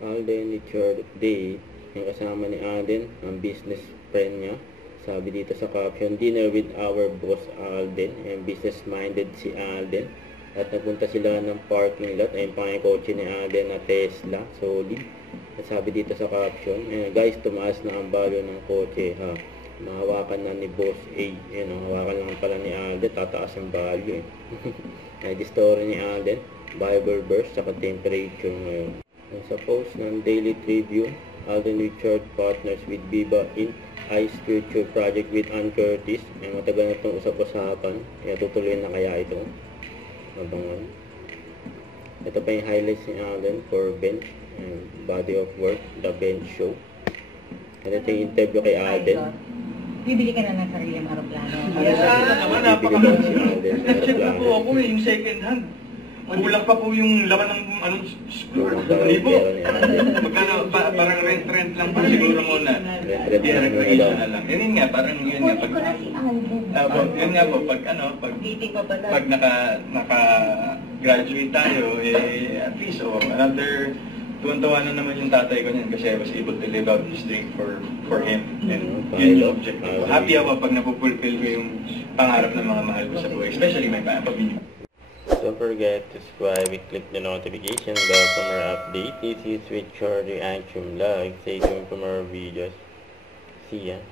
Alden Richard Day, yung kasama ni Alden, ang business friend niya. Sabi dito sa caption, dinner with our boss Alden, and business-minded si Alden. At napunta sila ng parking lot, ayun pa yung kotse ni Alden na Tesla, solid. At sabi dito sa caption, guys, tumaas na ang value ng kotse ha. Mahawakan na ni Boss A. Hawakan lang pala ni Alden, tataas ang value ay di story ni Alden, Bible verse, saka temperature ngayon. Sa post ng Daily Tribune, Alden Richard partners with Viva in Ice Future Project with Ann Curtis. Matagal na itong usap-usapan, kaya tutuloy na kaya ito. Abangan. Ito pa yung highlights ni Alden for Bench, body of work, The Bench Show. Ito yung interview kay Alden. Bibili ka na ng sariling aeroplano. Naman, napaka-check na po ako yung second hand. Kulang pa po yung laman ng libo. Magkano, parang rent lang po siguro muna. Recreation na lang. Yun nga, parang yun nga. Yun nga po, pag naka-graduate tayo, at least, another, tuwan-tuwa na naman yung tatay ko niyan kasi I was able to live out this dream for him. And yun yung objective. Happy ako pag napupulfill ko yung pangarap ng mga mahal ko sa buhay, especially my pamilya. Don't forget to subscribe and click the notification bell for more updates. This is Richard Reaction Vlog. Stay tuned for more videos. See ya.